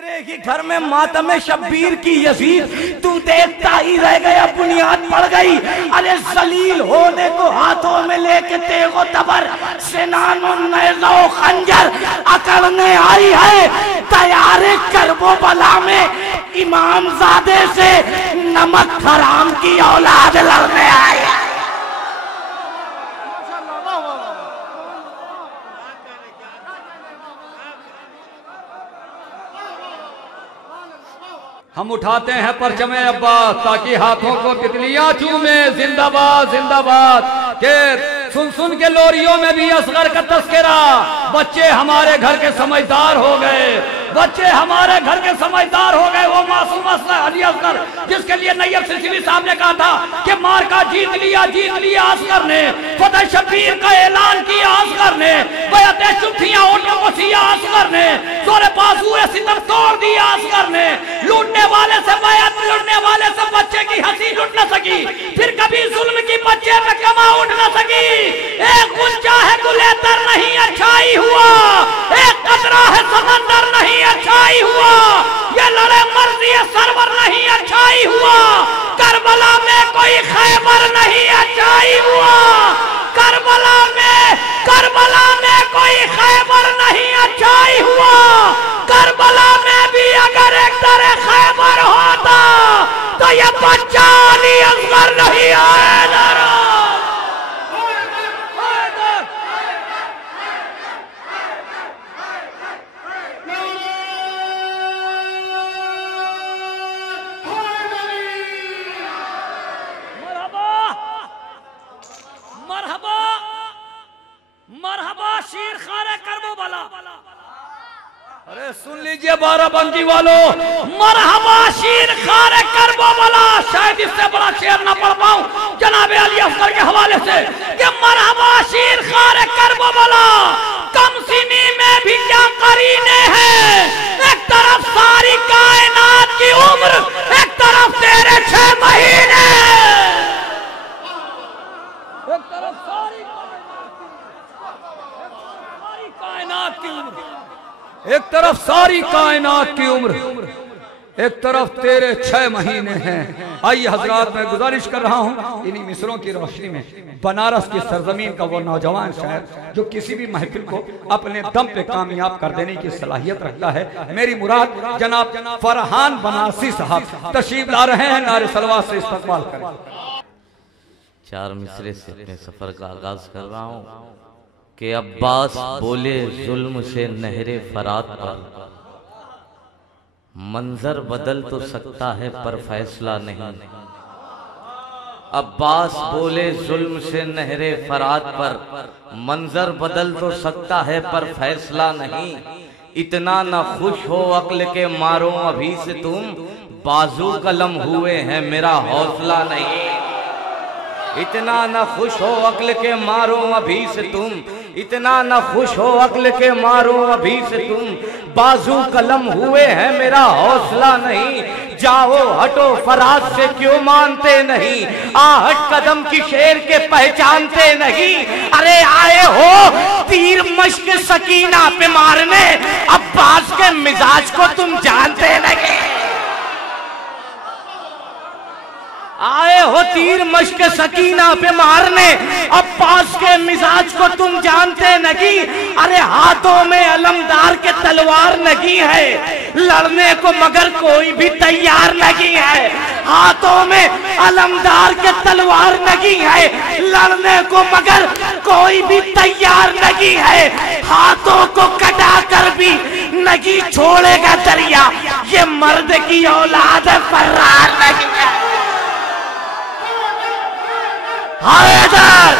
तेरे ही घर में मातम शब्बीर की यजीद तू देखता ही रह गया, बुनियाद पड़ गई। अरे जलील होने को हाथों में लेके तेगो तबर सेनानो नेज़ो खंजर अकड़ने आई है, तैयार करबो बला में इमामजादे से नमक हराम की औलाद लड़ने आई है। हम उठाते हैं परचमे अब्बास ताकि हाथों को तितलियां चूमे, जिंदाबाद जिंदाबाद। के सुन सुन के लोरियों में भी असगर का तस्करा, बच्चे हमारे घर के समझदार हो गए, बच्चे हमारे घर के समझदार हो गए। वो मासूम अली असगर जिसके लिए नैयब सिलसिली साहब ने कहा था कि मार का जीत लिया असगर ने, फतेह शब्बीर का ऐलान किया असगर ने, बैअते चुट्टियां ओटों को सिया असगर ने, जोरे बाजुए सितम तोड़ दिया असगर ने। लूटने वाले से बैअत, लूटने वाले से बच्चे की हंसी लुट न सकी, फिर कभी जुल्म की बच्चे पे कमा उठ न सकी। एक गुंजा है गुलेतर नहीं अच्छाई हुआ, एक कतरा है समंदर नहीं अच्छाई हुआ, ये लड़े मर्जी सरवर नहीं अच्छाई हुआ। करबला में कोई खैबर नहीं अच्छाई हुआ, करबला में कोई खैबर नहीं अच्छाई हुआ। करबला में भी अगर एक तरह खैबर होता तो ये बच्चा अली असगर नहीं आएगा। मरहबा शीर खारे करबो बला। अरे सुन लीजिए बाराबंकी वालों, मरहबा शीर खारे करबो बला। शायद इससे बड़ा शेर ना पढ़ पाऊं जनाबे अली असगर के हवाले से कि मरहबा शीर खारे करबो बला। कम सीनी में भी क्या करीने हैं, एक तरफ सारी कायनात की उम्र, एक तरफ तेरे 6 महीने, एक तरफ सारी कायनात की उम्र, एक तरफ सारी कायनात की उम्र, एक तरफ तेरे 6 महीने हैं। आइए हजरात, मैं गुजारिश कर रहा हूँ इन्हीं मिसरों की रोशनी में बनारस की सरजमीन का वो नौजवान शायर जो किसी भी महफिल को अपने दम पे कामयाब कर देने की सलाहियत रखता है। मेरी मुराद जनाब फरहान बनारसी साहब तशरीफ ला रहे हैं, नारे सलवात से इस्तकबाल करें। 4 मिसरे से अपने सफर का आगाज कर रहा हूँ कि अब्बास बोले जुल्म से नहरे फरात पर, मंजर बदल तो सकता है पर फैसला नहीं। अब्बास बोले जुल्म से नहरे फरात पर, मंजर बदल तो सकता है पर फैसला नहीं। इतना न खुश हो अक्ल के मारो अभी से तुम, बाजू कलम हुए हैं मेरा हौसला नहीं। इतना न खुश हो अक्ल के मारो अभी से तुम, इतना न खुश हो अक्ल के मारो अभी से तुम, बाजू कलम हुए हैं मेरा हौसला नहीं। जाओ हटो फराज से क्यों मानते नहीं, आहट कदम की शेर के पहचानते नहीं। अरे आए हो तीर मश्क सकीना पे मारने, अब्बास के मिजाज को तुम जानते नहीं। आए हो तीर मश्क सकीना पे मारने, अब्बास के मिजाज को तुम जानते नहीं। अरे हाथों में अलमदार के तलवार नहीं है, लड़ने को मगर कोई भी तैयार नहीं है। हाथों में अलमदार के तलवार नहीं है, लड़ने को मगर कोई भी तैयार नहीं है। हाथों को कटा कर भी नहीं छोड़ेगा दरिया, ये मर्द की औलाद है, फर्रार नहीं है। हैदर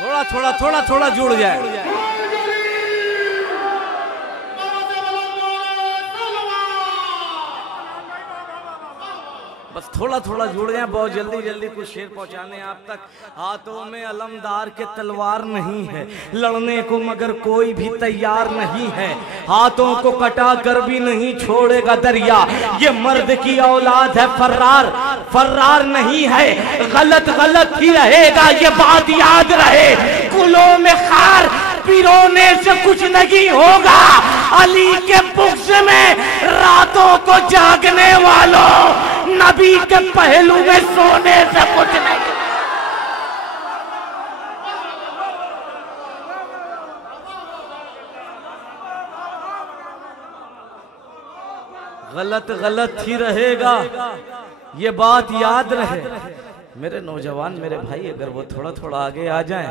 थोड़ा थोड़ा थोड़ा थोड़ा जुड़ जाए। बस थोड़ा थोड़ा जुड़ गए, बहुत जल्दी जल्दी कुछ शेर पहुंचाने आप तक। हाथों में अलमदार के तलवार नहीं है, लड़ने को मगर कोई भी तैयार नहीं है। हाथों को कटा कर भी नहीं छोड़ेगा दरिया, ये मर्द की औलाद है फर्रार, फर्रार नहीं है। गलत गलत ही रहेगा ये बात याद रहे, कुलों में खार पिरोने से कुछ नहीं होगा। अली के बुग़्ज़ में रातों को जागने वालों, नबी के पहलू में सोने से कुछ नहीं। गलत गलत ही रहेगा ये बात याद रहे। मेरे नौजवान मेरे भाई, अगर वो थोड़ा थोड़ा आगे आ जाएं,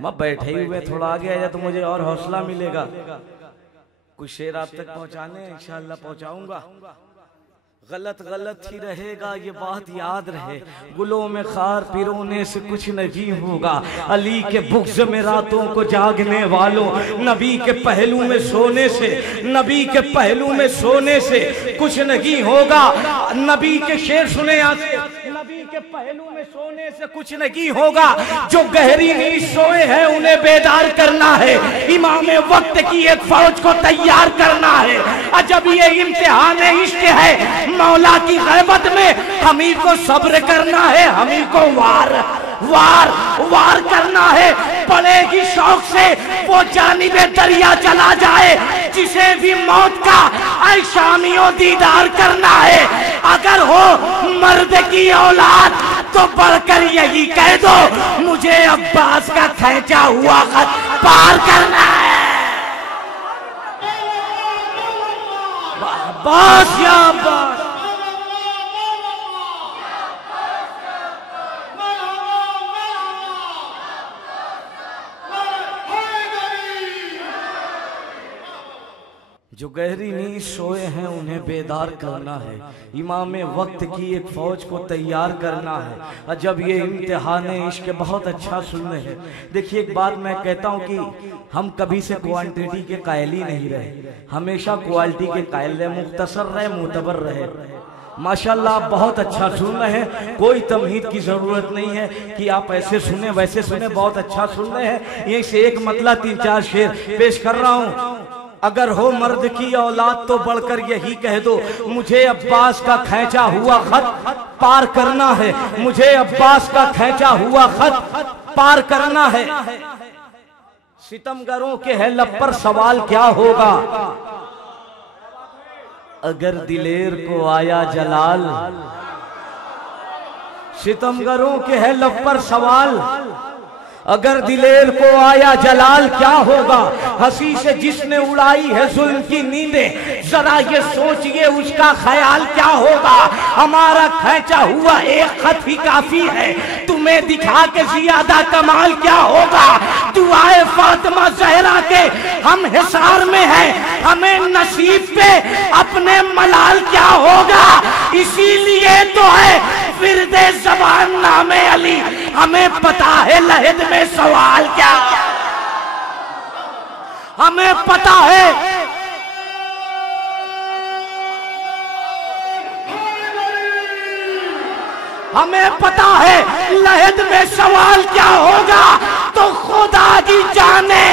मैं बैठे हुए थोड़ा आगे आ जाए तो मुझे और हौसला मिलेगा। कुछ शेर आप तक पहुंचाने इंशाअल्लाह पहुंचाऊंगा। गलत गलत ही रहेगा ये बात याद रहे, गुलों में खार पिरोने से कुछ नहीं होगा। अली के बुग़्ज़ में रातों को जागने वालों, नबी के पहलू में सोने से, नबी के पहलू में सोने से कुछ नहीं होगा। नबी के शेर सुने यहाँ से, नबी के पहलू में सोने से कुछ नहीं होगा। जो गहरी नींद सोए हैं उन्हें बेदार करना है, इमाम वक्त की एक फौज को तैयार करना है। अजब ये इम्तिहान इश्क है, मौला की ग़ैबत में हमी को सब्र करना है, हमी को वार वार वार करना है। पड़ेगी शौक से वो जानिबे दरिया चला जाए, जिसे भी मौत का ऐशामियों दीदार करना है। अगर हो मर्द की औलाद तो बढ़कर यही कह दो, मुझे अब्बास का खींचा हुआ खत पार करना है। अब्बास या अब्बास, जो गहरी नींद सोए हैं उन्हें बेदार करना है, इमाम वक्त की एक फौज को तैयार करना है। जब ये इम्तिहान इश्क बहुत अच्छा सुनने हैं। देखिए एक बात मैं कहता हूँ कि हम कभी से क्वांटिटी के कायल ही नहीं रहे, हमेशा क्वालिटी के कायल रहे, मुख्तसर रहे, मुतबर रहे। माशाल्लाह आप बहुत अच्छा सुन रहे हैं, कोई तमहीद की जरूरत नहीं है कि आप ऐसे सुने वैसे सुने, बहुत अच्छा सुन रहे हैं। यहीं से एक मतला 3-4 शेर पेश कर रहा हूँ। अगर हो मर्द की औलाद तो बढ़कर यही कह दो, मुझे अब्बास का खींचा हुआ खत पार करना है, मुझे अब्बास का खींचा हुआ खत पार करना है। सितमगरों के है लब पर सवाल क्या होगा, अगर दिलेर को आया जलाल। सितमगरों के है लब पर सवाल, अगर दिलेर को आया जलाल क्या होगा। हंसी से जिसने उड़ाई है जुल्म की नींदें, जरा ये सोचिए उसका ख्याल क्या होगा। हमारा खींचा हुआ एक खत ही काफी है, तुम्हें दिखा के ज्यादा कमाल क्या होगा। दुआए फातिमा ज़हरा के हम हिसार में हैं, हमें नसीब पे अपने मलाल क्या होगा। इसीलिए तो है फिरदे ज़बान नामे अली, हमें पता है लहद में सवाल क्या, हमें पता है, हमें पता है लहद में सवाल क्या होगा। तो खुदा की जाने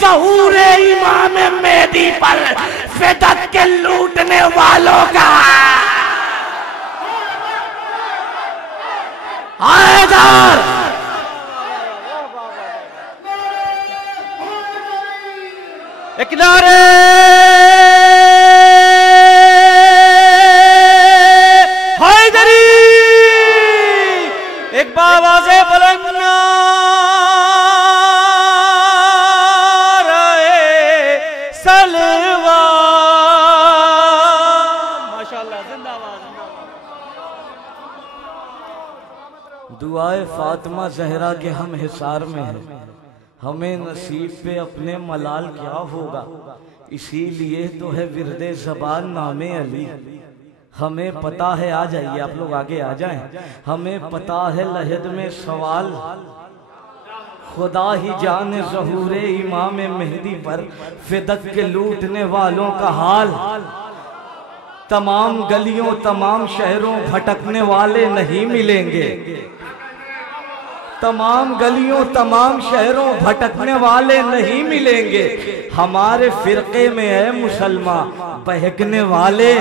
ज़हूर इमाम मेहदी पर फिदक के लूटने वालों का हैदर। एक नारे हैदरी, एक आवाज़े बुलंद सलवा। माशाअल्लाह, जिंदाबाद। दुआए फातिमा ज़हरा के हम हिसार में हैं, हमें नसीब पे अपने मलाल क्या होगा। इसीलिए तो है विरदे ज़बान नामे अली, हमें पता है। आ जाइए आप लोग आगे आ जाएं। हमें पता है लहद में सवाल, खुदा ही जाने ज़हूर इमाम मेहदी पर फिदक के लूटने वालों का हाल। तमाम गलियों तमाम शहरों भटकने वाले नहीं मिलेंगे। तमाम गलियों तमाम शहरों भटकने वाले नहीं मिलेंगे। हमारे फिरके में है मुसलमान बहकने वाले।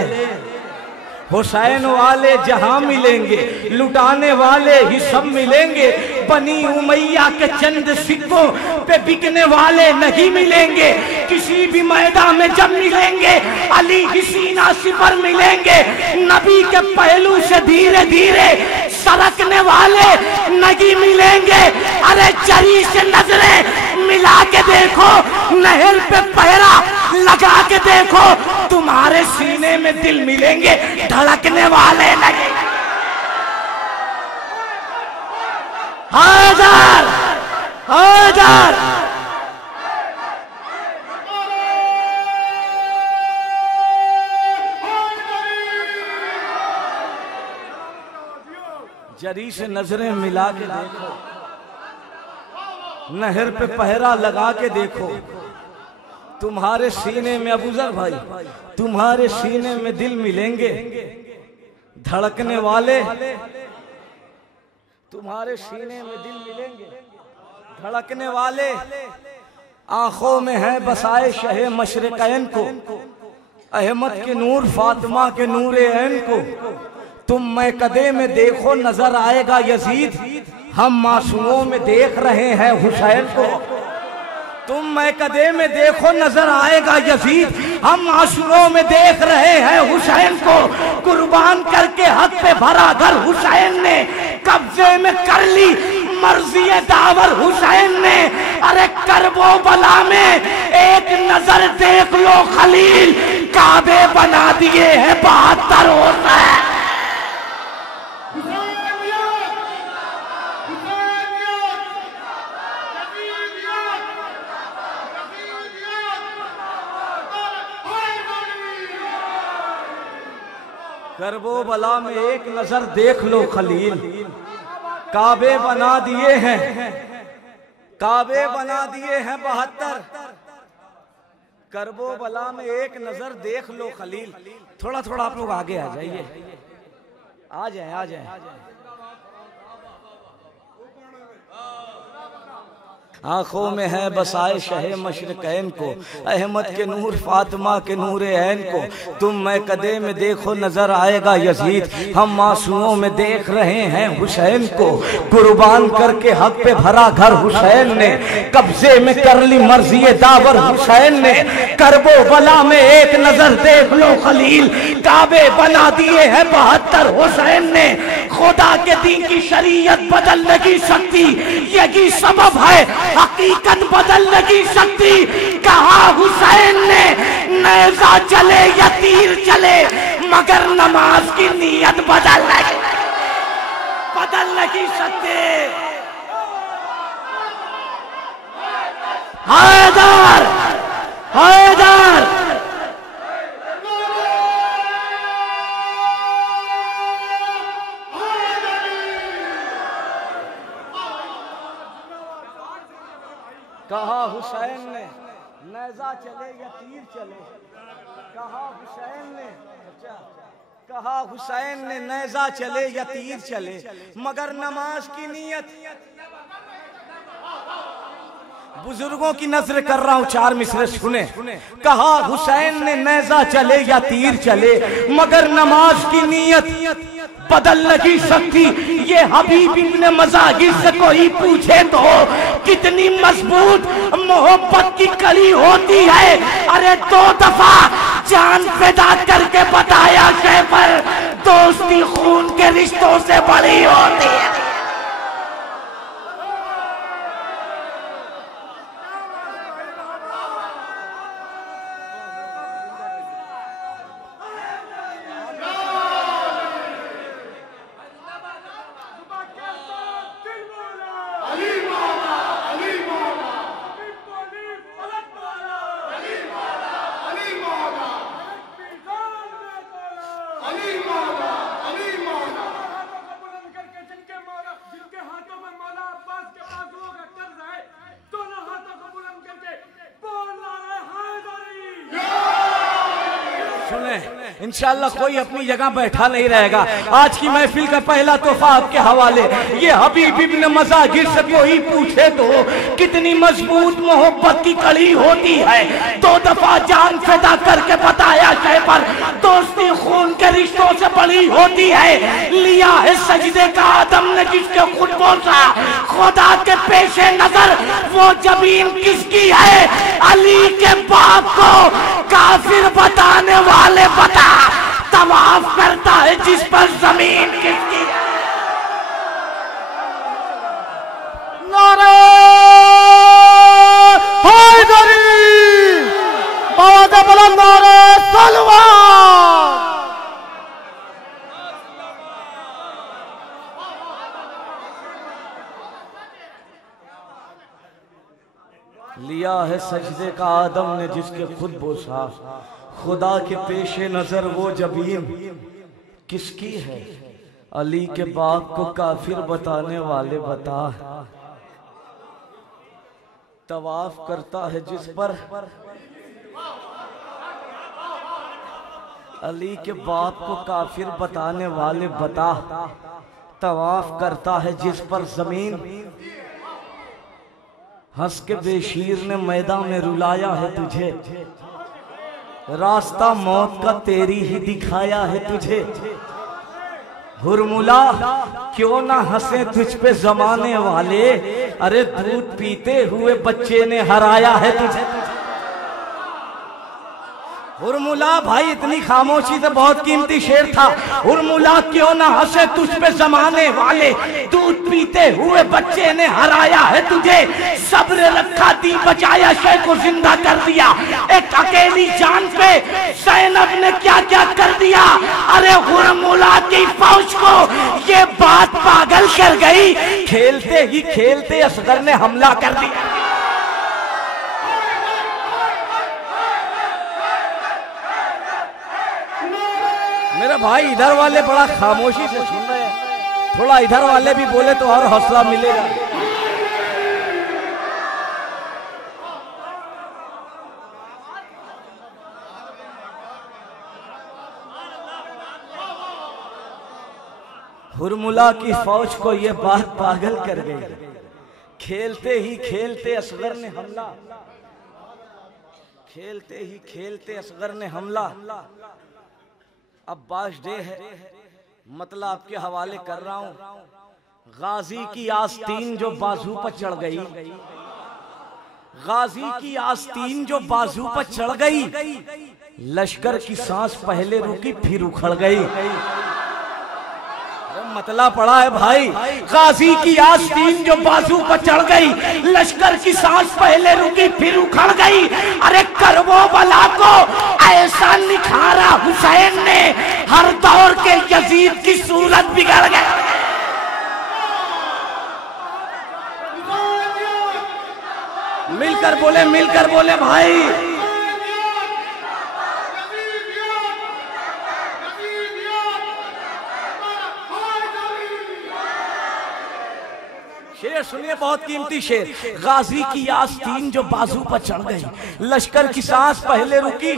हुसैन वाले जहां मिलेंगे, लुटाने वाले ही सब मिलेंगे। बनी उमैया के चंद सिक्कों पे बिकने वाले नहीं मिलेंगे। किसी भी मैदान में जब मिलेंगे, अली की सीना सिपर मिलेंगे। नबी के पहलू से धीरे धीरे सरकने वाले नहीं मिलेंगे। अरे जरी से नजरें मिला के देखो, नहर पे पहरा लगा के देखो, तुम्हारे सीने में दिल मिलेंगे, धड़कने वाले लगे। हैदर हैदर जरी से नजरें मिला के देखो, नहर पे पहरा लगा के देखो, तुम्हारे सीने में अबूजर भाई, तुम्हारे सीने में दिल मिलेंगे, धड़कने वाले। तुम्हारे सीने में दिल मिलेंगे, धड़कने वाले। आंखों में है बसाए शहे मशरिकैन को, अहमद के नूर फातिमा के नूरे ऐन को। तुम मैं कदे में देखो नजर आएगा यजीद, हम मासूमों में देख रहे हैं हुसैन को। तुम मैं कदे में देखो नजर आएगा यजीद, हम मासूमों में देख रहे हैं हुसैन को। कुर्बान करके हक पे भरा घर हुसैन ने, कब्जे में कर ली मर्जी दावर हुसैन ने। अरे करबो बला में एक नजर देख लो खलील, काबे बना दिए हैं 72 हुसैन। करबो बला में एक नजर देख लो खलील, काबे बना दिए हैं, काबे बना दिए हैं 72। करबो बला में एक नजर देख लो खलील। थोड़ा थोड़ा आप लोग आगे आ जाइए, आ जाए आ जाए। आंखों में है बसाए शहे मशरिकैन को, अहमद के नूर फातिमा के नूरे ऐन को। तुम मैं कदे में देखो नजर आएगा यजीद, हम मासूमों में देख रहे हैं हुसैन को। कुर्बान करके हक पे भरा घर हुसैन ने, कब्जे में कर ली मर्जी दावर हुसैन ने। करबो बला में एक नजर देख लो खलील, काबे बना दिए हैं 72 हुसैन ने। खुदा के दीन की शरीयत बदल नहीं सकती, यही सबब है हकीकत बदल नहीं सकती। कहा हुसैन ने नेज़ा चले या तीर चले, मगर नमाज की नीयत बदल नहीं सकते। हैदर हैदर कहा हुसैन ने नेज़ा चले या तीर चले, कहा हुसैन ने, कहा हुसैन ने नेज़ा चले या तीर चले, मगर नमाज की नीयत। बुजुर्गों की नजर कर रहा हूं, 4 मिसरे सुने। कहा हुसैन ने नेज़ा चले या तीर चले, मगर नमाज की नीयत बदल नहीं सकती। ये हबीब इब्ने मज़ाहिर से कोई पूछे तो कितनी मजबूत मोहब्बत की कड़ी होती है। अरे 2 दफा जान फिदा करके बताया शे पर, दोस्ती खून के रिश्तों से बड़ी होती है। इंशाअल्लाह कोई अपनी जगह बैठा नहीं रहेगा। आज की महफिल का पहला तोहफा आपके हवाले। ये हबीब इब्न मज़ाहिर से कोई पूछे तो कितनी मजबूत मोहब्बत की कड़ी होती है, 2 दफा जान फिदा करके बताया शय पर दोस्ती खून के रिश्तों से बड़ी होती है। लिया है सजदे का आदम ने जिसके खुद बोला, खुदा के पेशे नजर वो जमीन किसकी है। अली के बाप को काफिर बताने वाले बता, तवाफ करता है जिस पर जमीन किसकी है। नारे हैदरी, आवाज़ बुलंद, नारे सलवान। लिया है सजदे का आदम ने जिसके खुद बोसा, खुदा के पेशे नजर वो जबीन किसकी है। अली के बाप को काफिर बताने वाले बता, तवाफ करता है जिस पर। अली के बाप को काफिर बताने वाले बता, तवाफ करता है जिस पर जमीन। हंस के बेशीर ने मैदान में रुलाया है तुझे, रास्ता मौत का तेरी ही दिखाया है तुझे। हुरमुला क्यों ना हंसे तुझ पे जमाने वाले, अरे दूध पीते हुए बच्चे ने हराया है तुझे। हुरमुला भाई इतनी खामोशी से बहुत कीमती शेर था। हुरमुला क्यों ना हंसे तुझ पे जमाने वाले, दूध पीते हुए बच्चे ने हराया है तुझे। सब्र रखा दी बचाया शय को जिंदा कर दिया, एक अकेली जान पे ज़ैनब ने क्या क्या कर दिया। अरे हुरमुला की फौज को ये बात पागल कर गई, खेलते ही खेलते असगर ने हमला कर दिया। मेरे भाई इधर वाले बड़ा खामोशी से सुन रहे हैं, थोड़ा इधर वाले भी बोले तो और हौसला मिलेगा। हुरमुला की फौज को ये बात पागल कर गई, खेलते ही खेलते असगर ने हमला, खेलते ही खेलते असगर ने हमला। अब्बास डे है, मतलब आपके हवाले कर रहा हूं। गाजी की आस्तीन जो बाजू पर चढ़ गई, गाजी की आस्तीन जो बाजू पर चढ़ गई, लश्कर की सांस पहले रुकी फिर उखड़ गई। मतला पड़ा है भाई, गाजी की आस्तीन जो बाजू पर चढ़ गई, लश्कर की सांस पहले रुकी फिर उखड़ गई। अरे करबला को ऐसा निखारा हुसैन ने, हर दौर के यजीद की सूरत बिगड़ गई। मिलकर बोले भाई। शेर सुनिए, बहुत कीमती शेर। गाजी की आस्तीन जो बाजू पर चढ़ गई, लश्कर की सांस पहले रुकी,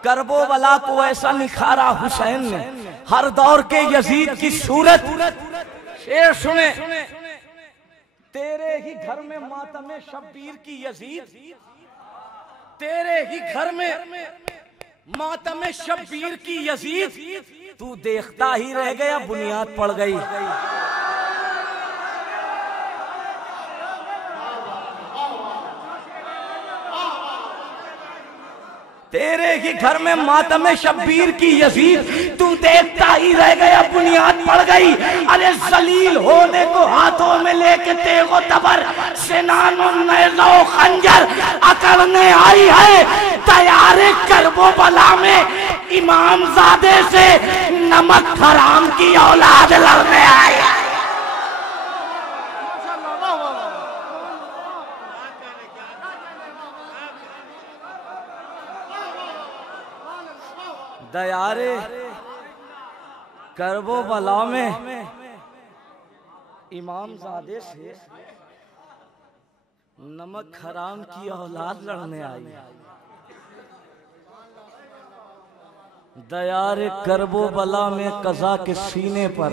करबला को ऐसा निखारा हुसैन ने, हर दौर के यजीद की सूरत। शेर सुने, तेरे ही घर में मातमे शब्बीर की यजीद, तेरे ही घर में मातमे शब्बीर की यजीद, तू देखता ही रह गया बुनियाद पड़ गई। तेरे ही घर में मातमे शब्बीर की यजीद, तू देखता ही रह गया बुनियाद पड़ गई। अरे जलील होने को हाथों में लेके तेगो तबर, सिनानो नेज़ो खंजर अकड़ने आई है। तैयारे करबला में इमामजादे से नमक हराम की औलाद लड़ने आई है। दयारे करबला में इमामजादे से नमक हराम की औलाद लड़ने आई। दयार करबो बला में कज़ा के सीने पर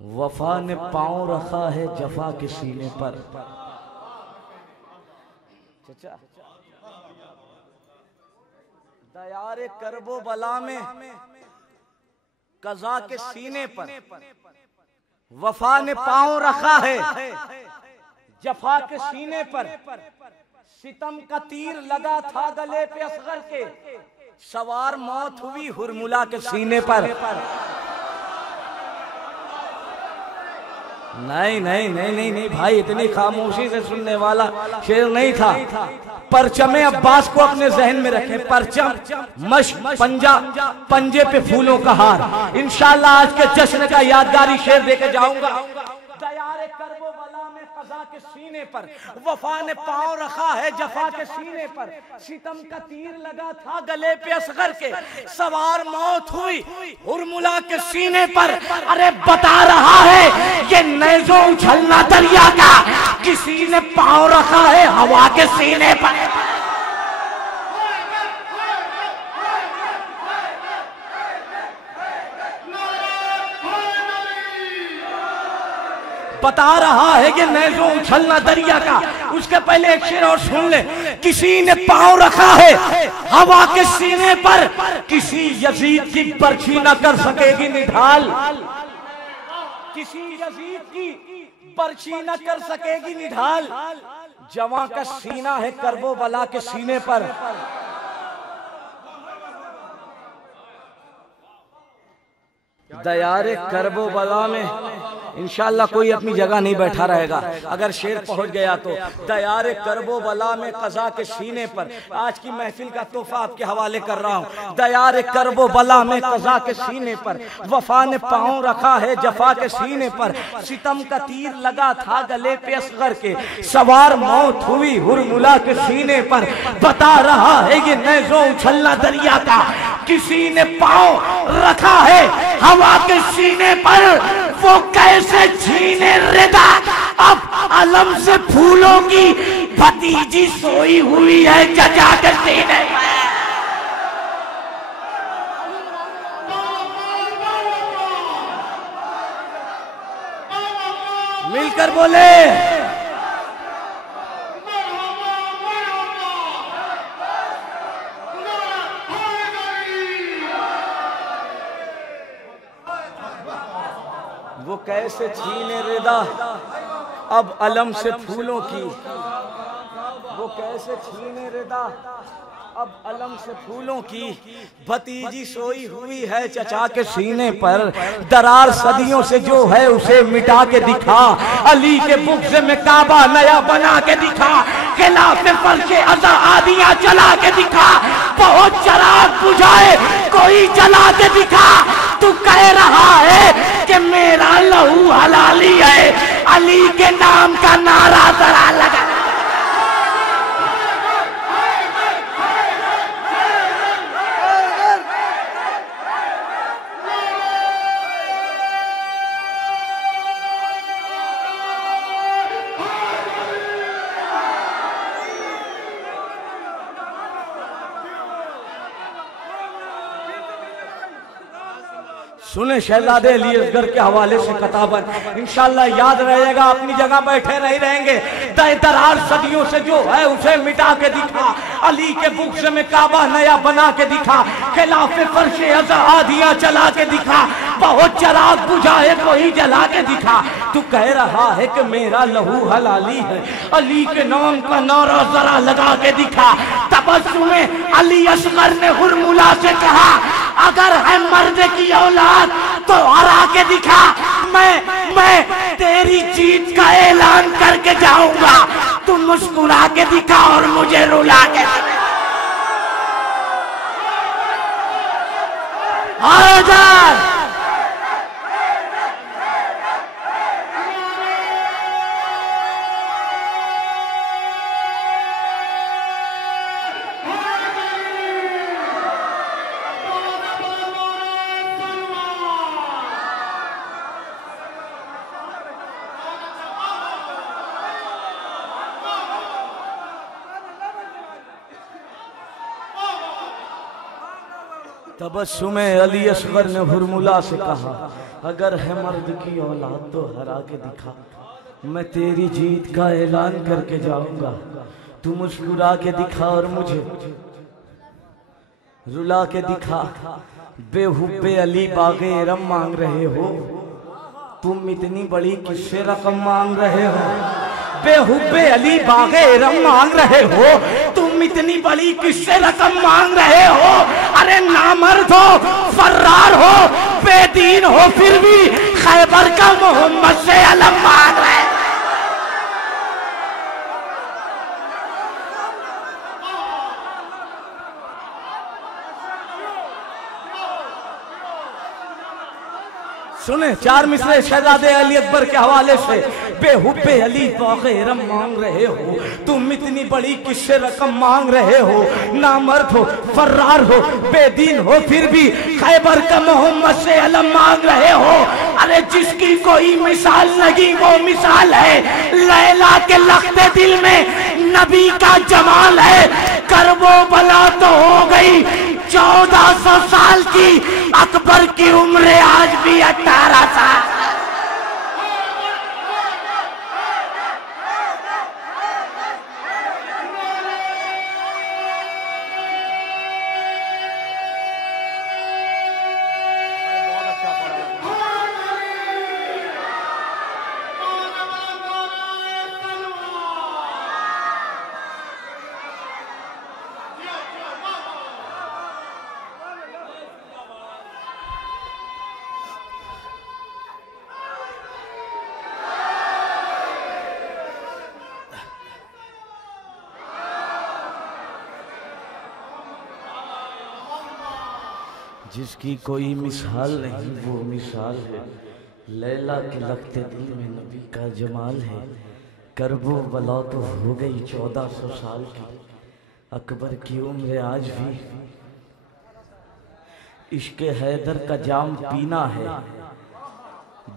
वफा ने पांव रखा है जफा के सीने पर। चचा दयार करबो बला में कज़ा के सीने पर वफा ने पांव रखा है जफा के सीने पर। सितम का तीर लगा था गले पे असगर के, सवार मौत हुई हुरमुला के सीने पर। नहीं नहीं नहीं नहीं नहीं भाई, इतनी खामोशी से सुनने वाला शेर नहीं था। परचमे अब्बास को अपने जहन में रखें। परचम मश्क पंजा, पंजे पे फूलों का हार। इंशाल्लाह आज के जश्न का यादगारी शेर देके जाऊंगा। दयारे करबो बला में कज़ा के सीने पर वफा ने पांव रखा है जफा के सीने पर। सितम का तीर लगा था गले पे असगर के, सवार मौत हुई हुरमुला के सीने पर। अरे बता रहा है ये नेज़ो उछलना दरिया का, किसी ने पांव रखा है हवा के सीने पर। बता रहा है कि नेज़ो उछलना दरिया का। उसके पहले एक शेर और सुन ले। किसी ने पांव रखा है हवा के सीने पर, किसी यजीद की बर्छी न कर सकेगी निढाल। किसी यजीद की बर्छी न कर सकेगी निढाल। जवां का सीना है करबो बला के सीने पर। दयारे करबो बला में इंशाल्लाह कोई अपनी जगह नहीं बैठा रहेगा अगर शेर पहुंच गया तो। दयारे करबो बला में कज़ा के सीने पर, आज की महफिल का तोहफा आपके हवाले कर रहा हूँ। दयारे करबो बला में कज़ा के सीने पर वफा ने पांव रखा है जफा के सीने पर। सितम का तीर लगा था गले पे असगर के, सवार मौत हुई हुरमुला के सीने पर। बता रहा है ये नेज़ो उछलना दरिया का, किसी ने पांव रखा है हवा के सीने पर। वो कैसे छीने रिदा अब अलम से फूलों की, भतीजी सोई हुई है चचा के सीने पर। मिलकर बोले वो कैसे छीने रिदा अब अलम से फूलों की। वो कैसे छीने रिदा अब अलम से फूलों की, भतीजी सोई हुई है चचा के सीने पर। दरार सदियों से जो है उसे मिटा के दिखा, अली के बुग़्ज़ में काबा नया बना के दिखा। खिलाफ़े फर्शे अज़ा आदियाँ चला के दिखा, बहुत चराग बुझाए कोई जला के दिखा। तू कह रहा है कि मेरा लहू हलाली है, अली के नाम का नारा जरा लगा। सुने शहजादे अली असगर के हवाले से कताबन, इंशाल्लाह याद रहेगा। अपनी जगह बैठे नहीं रहेंगे। दरार सदियों से जो है उसे मिटा के दिखा, अली के बुग़्ज़ में काबा नया बना के दिखा। खिलाफ़े फर्शे अज़ा आदियाँ चला के दिखा, बहुत चराग बुझाए कोई जला के दिखा। तू कह रहा है कि मेरा लहू हलाली है, अली के नाम का नारा जरा लगा के दिखा। तबस्सुमे अली असगर ने हुरमुला से कहा, अगर है मर्द की औलाद तो हरा के दिखा। मैं तेरी जीत का ऐलान करके जाऊंगा, तू मुस्कुरा के दिखा और मुझे रुला के दिखा। तबस्सुम अली असगर ने हुरमुला से कहा, अगर है मर्द की औलाद तो हरा के दिखा, मैं तेरी जीत का ऐलान करके जाऊंगा। तू मुस्कुरा के दिखा और मुझे रुला के दिखा। बेहुब्बे अली बागे रम मांग रहे हो, तुम इतनी बड़ी किससे रकम मांग रहे हो? बेहुब्बे अली बागे रम मांग रहे हो, तुम इतनी बड़ी किससे रकम मांग रहे हो? अरे नामर्द हो, फर्रार हो, बेदीन हो, फिर भी खैबर का मोहम्मद से अलम मांग रहे। सुने चार मिसरे शहजादे अली अकबर के हवाले से। बेहुब्बे अली बाग़े-रम मांग रहे हो, तुम इतनी बड़ी किससे रकम मांग रहे हो? नामर्द हो, फर्रार हो, बेदीन हो, फिर भी खैबर का मोहम्मद से अलम मांग रहे हो। अरे जिसकी कोई मिसाल नहीं वो मिसाल है, लैला के लखते दिल में नबी का जमाल है। करबो बला तो हो गई 1400 साल की, अकबर की उम्र आज भी 18 साल। जिसकी कोई मिसाल नहीं वो मिसाल है, लैला के लगते दिल में नबी का जमाल है। करबो बला तो हो गई 1400 साल की, अकबर की उम्र आज भी। इश्क़े हैदर का जाम पीना है,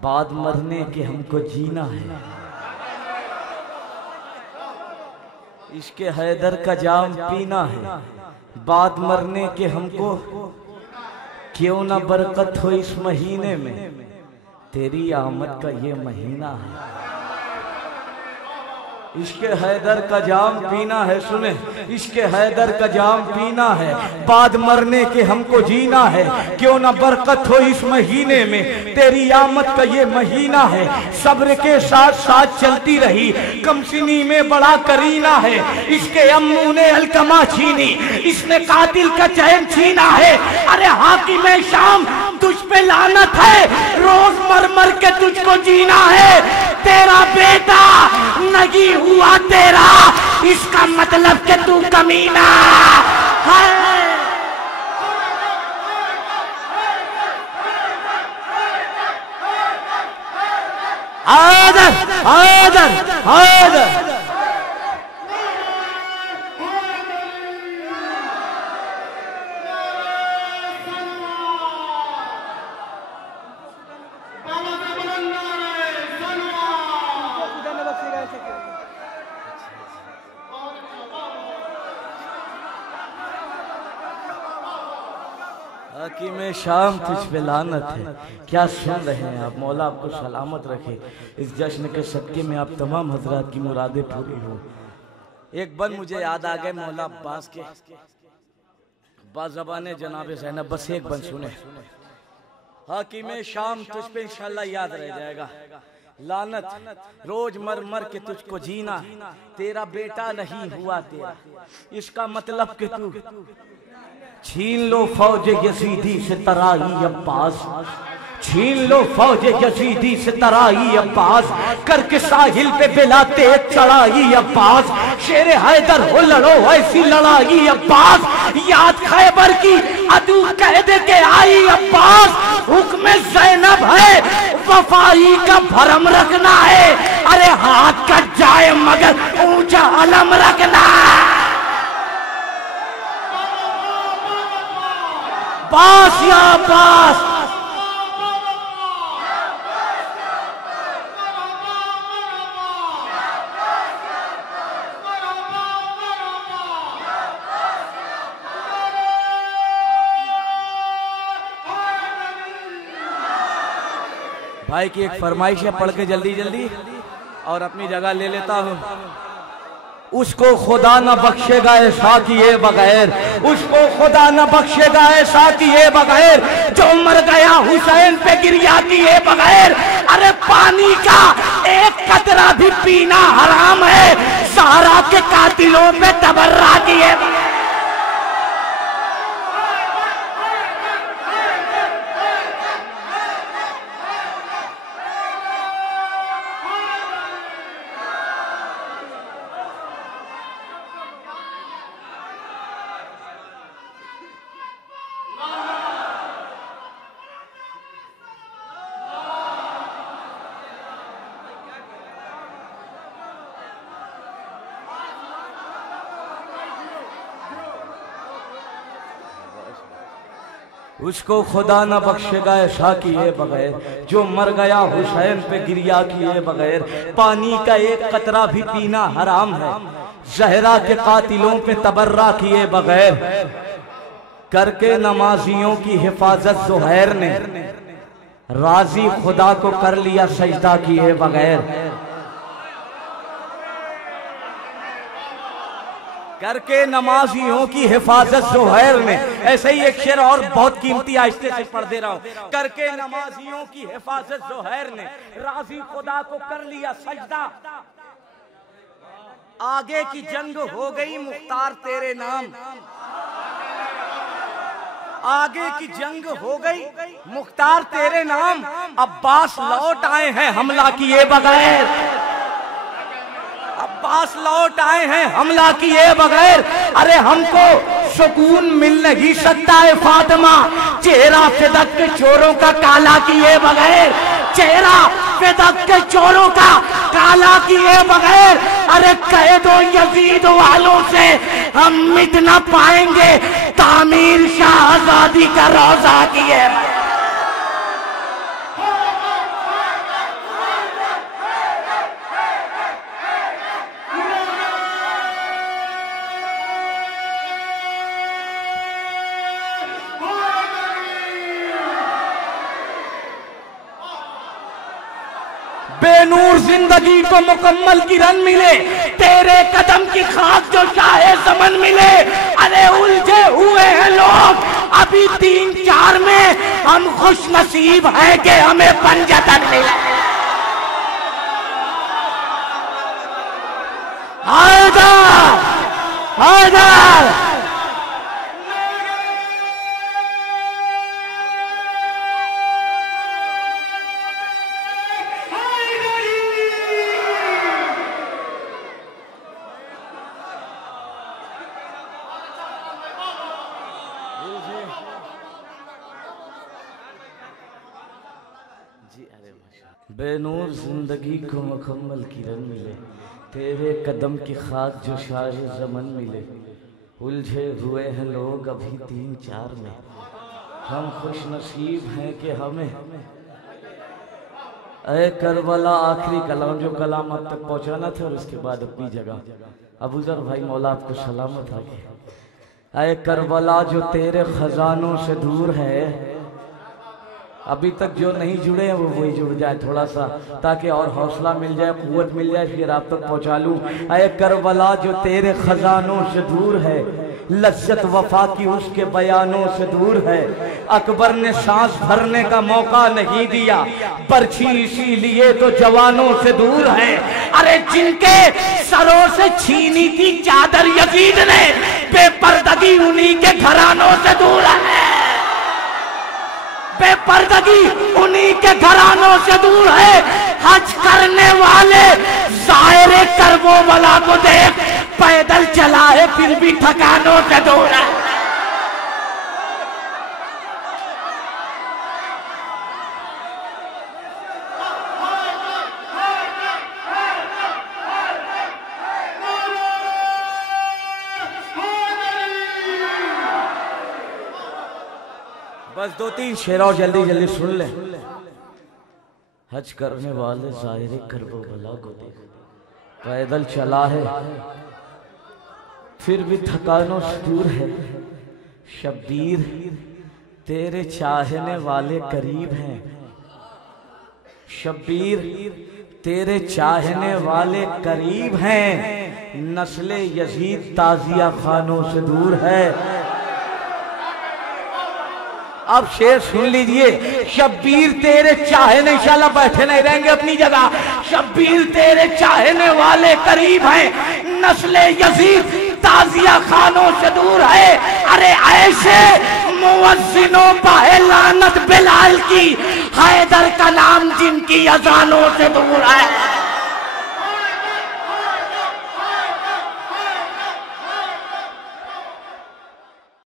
बाद मरने के हमको जीना है। इश्क़े हैदर का जाम पीना है, बाद मरने के हमको। क्यों ना बरकत हो इस महीने में, तेरी आमद का ये महीना है। इश्क़े हैदर का जाम पीना है, सुने, इश्क़े हैदर का जाम पीना है, बाद मरने के हमको जीना है। क्यों ना बरकत हो इस महीने में, तेरी आमद का ये महीना है। सब्र के साथ साथ चलती रही, कमसिनी में बड़ा करीना है। इसके अम्मू ने अलकमा छीनी, इसने कातिल का चैन छीना है। अरे हाकिम शाम तुझ पे लानत है, रोज मर मर के तुझको जीना है। तेरा बेटा नहीं हुआ तेरा, इसका मतलब कि तू कमीना है। आदर आदर आदर। हाकिम शाम तुझ पे लानत है। क्या सुन रहे हैं आप? मौला आपको सलामत रखे। इस जश्न के सदके में आप तमाम हजरात की मुरादें पूरी हो। एक बंद मुझे याद आ गए मौला अब्बास के बाज़बाने जनाब ज़ैनब। बस एक बंद सुने। हाकिम शाम तुझ पे इंशाल्लाह याद रह जाएगा। लानत रोज मर मर के तुझको जीना, तेरा बेटा नहीं हुआ तेरा, इसका मतलब कि तू छीन लो फौज यजीदी से तराई अब्बास, छीन लो फौज यजीदी से तराई अब्बास, करके साहिल पे बिलाते चढ़ाई अब्बास। शेर हैदर हो लड़ो ऐसी लड़ाई अब्बास, याद खैबर की अदू कह दे के आई अब्बास। हुक्म ज़ैनब है वफाई का भरम रखना है, अरे हाथ कट जाए मगर ऊंचा अलम रखना। पास या पास भाई की एक फरमाइश है, पढ़ के जल्दी जल्दी और अपनी जगह ले लेता हूँ। उसको खुदा न बख्शेगा ऐसा किए बगैर, उसको खुदा न बख्शेगा ऐसा किए बगैर, जो मर गया हुसैन पे गिरिया किए बगैर। अरे पानी का एक कतरा भी पीना हराम है, ज़हरा के कातिलों पे तबर्रा किए बगैर। उसको खुदा न बख्शेगा ऐसा किए बगैर, जो मर गया हुसैन पे गिरिया किए बगैर। पानी का एक कतरा भी पीना हराम है, ज़हरा के कातिलों पे तबर्रा किए बगैर। करके नमाजियों की हिफाजत ज़ुहैर ने, राजी खुदा को कर लिया सजदा किए बगैर। करके नमाजियों की हिफाजत ज़ुहैर ने, ऐसे ही एक शेर और बहुत कीमती आहिस्ते से पढ़ दे रहा हूं। करके नमाजियों की हिफाजत ज़ुहैर ने, राजी खुदा को कर लिया सजदा। आगे की जंग हो गई मुख्तार तेरे नाम, आगे की जंग हो गई मुख्तार तेरे नाम। अब्बास लौट आए हैं हमला किए बगैर, अब्बास लौट आए हैं हमला किए बगैर। अरे हमको सुकून मिल नहीं सकता है फातिमा, चेहरा फिदक के चोरों का काला किए बगैर, चेहरा फिदक के चोरों का काला किए बगैर। अरे कह दो यजीद वालों से हम मिट ना पाएंगे, तामीर शाह आजादी का रोजा किए बगैर। बेनूर जिंदगी को मुकम्मल किरण मिले, तेरे कदम की खाक जो चाहे ज़मन मिले। अरे उलझे हुए हैं लोग अभी 3-4 में, हम खुश नसीब हैं कि हमें पंजतन मिले। हैदर हैदर बेनूर जिंदगी को मुकम्मल किरण मिले, तेरे कदम की खाक जो शाहे ज़मन मिले। उलझे हुए हैं लोग अभी 3-4 में, हम खुश नसीब हैं कि हमें। अरे करबला आखिरी कलाम जो कलाम अब तक पहुँचाना था और उसके बाद अपनी जगह। अबूजर भाई मौला आपको सलामत रखे। अरे करबला जो तेरे खजानों से दूर है, अभी तक जो नहीं जुड़े हैं वो वही जुड़ जाए थोड़ा सा, ताकि और हौसला मिल जाए, कुव्वत मिल जाए, फिर आप तक पहुंचा लूं। अरे करबला जो तेरे खजानों से दूर है, लज्जत वफा की उसके बयानों से दूर है। अकबर ने सांस भरने का मौका नहीं दिया, बर्छी इसीलिए तो जवानों से दूर है। अरे जिनके सरों से छीनी थी चादर यजीद ने, बेपर्दगी उन्हीं के घरानों से दूर है, बेपर्दगी उन्हीं के घरानों से दूर है। हज करने वाले ज़ाहिर करबो वाला को देख, पैदल चला है फिर भी ठिकानों से दूर है। बस 2-3 शेर और जल्दी जल्दी सुन ले। हज करने वाले ज़ाहिर करबो वाला को देख, पैदल चला है फिर भी थकानों से दूर है। शब्बीर तेरे चाहने वाले करीब हैं, शब्बीर तेरे चाहने वाले करीब हैं, नस्ले यजीद ताजिया खानों से दूर है। अब शेर सुन लीजिए, शब्बीर तेरे चाहने, इंशाल्लाह बैठे नहीं रहेंगे अपनी जगह, शब्बीर तेरे चाहने वाले करीब हैं, नस्ले यजीद ताजिया खानों से दूर है। अरे ऐसे मुअज्जिनों पर लानत बिलाल की, हैदर का नाम जिनकी अजानों से दूर है।